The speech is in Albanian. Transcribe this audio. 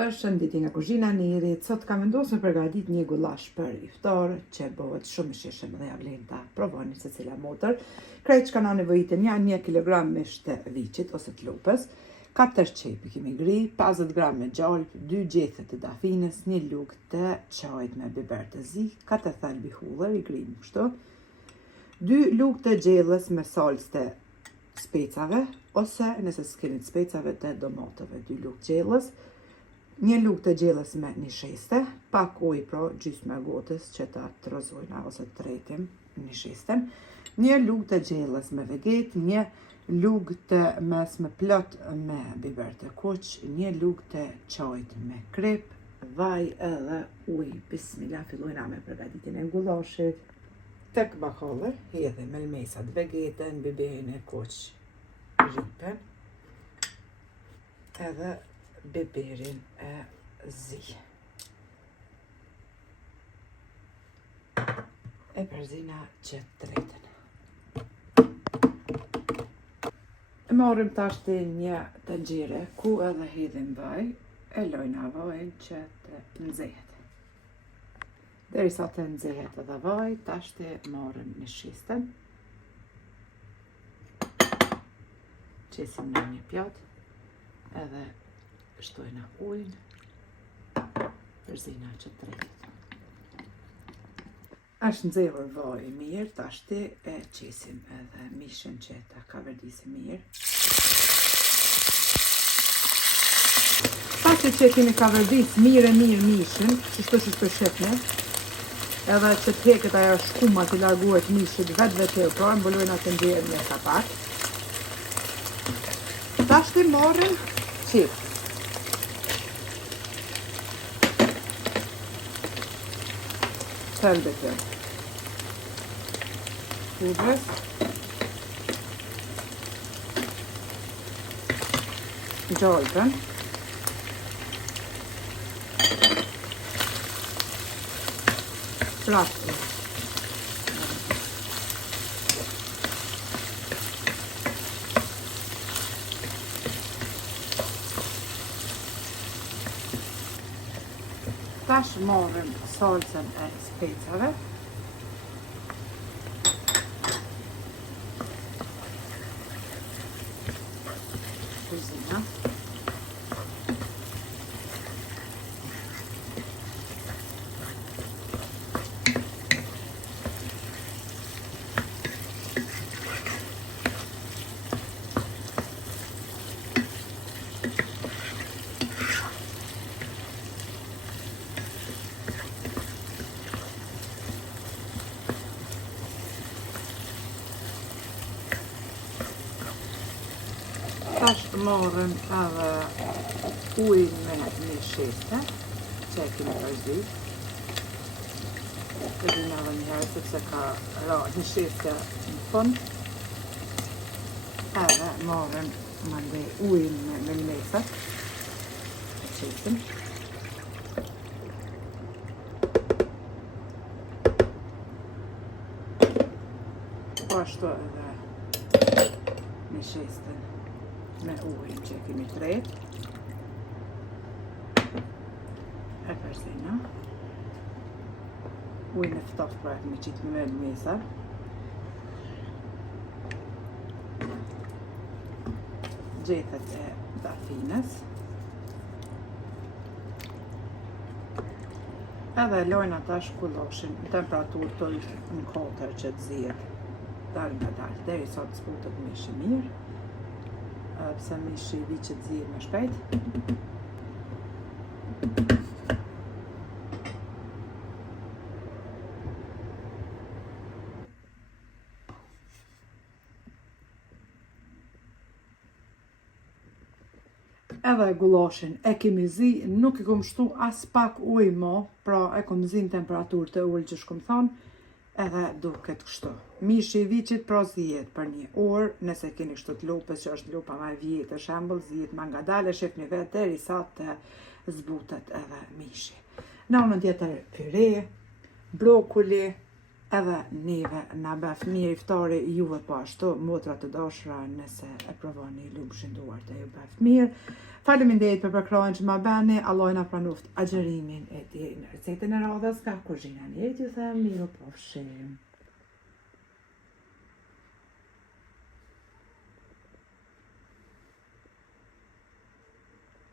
Përshëndetje nga kuzhina e Nirit. Sot kam vendosur me përgatit një gullash për iftar që bëhet shumë i shishëm dhe ja vlen ta provoni secila motër. Krejt që kanë nevojitën janë 1 kg misht të viçit ose të lupës, 4 qepi kemi gri, 50 gram me gjalp, 2 gjethe të dafines, 1 lugë të çajit me biber të zi, 4 thelbi huller i grim kështu, 2 lugë të gjellës me salcë të specave, ose nëse s'keni të specave të domateve, 2 lugë gjellës, 1 lugë të gjellës me një sheste, pak ujë pro gjysmë e gotës që ta trozojna ose të tretim një shesten, 1 lugë të gjellës me veget, 1 lugë të mesme plot me biber të kuq, 1 lugë të çajit me krep, vaj edhe ujë. Bismillah, fillojna me përgatitjen e gullashit. Tek bakolle hedhim melmesat, vegeten, biberin e kuq, ripen, edhe biberin e zi. E përzina që tretën. Marrim tash një tenxhere ku edhe hedhim vaj, e lojna vajin që të nxehet. Derisa të nxehet edhe vaj, tash marrim një shesten. Qesim në një pjatë, edhe shtojna ujin, përzina që tretën. Ashtë nxehur vaji mirë, tash e qesim edhe mishin që ta kaverdisim mirë. Pasi që kemi kaverdis mirë mishin, qështu që shepne, edhe që të heket ajo shkuma të largohet mishit vetë e pra, mbëllojna të nxjerrim me kapak. Tash marrim qep. Thelbet e hudrës, gjalpën, plastën, tash marrim salcën e specave, kuzina, tash marrim edhe ujin me një sheste, që e kemi përzit. E dhina edhe njëherë, sepse ka ra një sheste në fund. Edhe marrim mandej ujin me melmesat, qesim. Po ashtu edhe një shesten me ujin që kemi tret, e përzina, ujin e ftoft pra e kemi qitë me melmesa, gjethet e dafines, edhe lojna tash gullashin në temperaturë të në 4 që të zihet dal nga dal, derisa të zbutet mishi mirë. Pse mishi i viçit zihet më shpejt. Edhe gullashin e kemi zi, nuk i kom shtu as pak ujë mo, pra e kom zi në temperaturë të ullë që shkom thonë, edhe duket kështu. Mishi i viçit pra zihet për 1 orë, nëse keni kështu të lupës që është lupa më e vjetë për shembull, zihet më ngadalë, shihni vetë derisa të zbutet edhe mishi. Në anën tjetër pyre, brokoli, edhe neve na bef mirë iftari juve po ashtu, motra të dashura, nëse e provoni lumshin duart e ju bef mirë. Faleminderit për përkrahjen që ma bani, Allah na pranoft agjërimin e deri në recetën e radhës ka kuzhina njerit, ju them miru pofshim.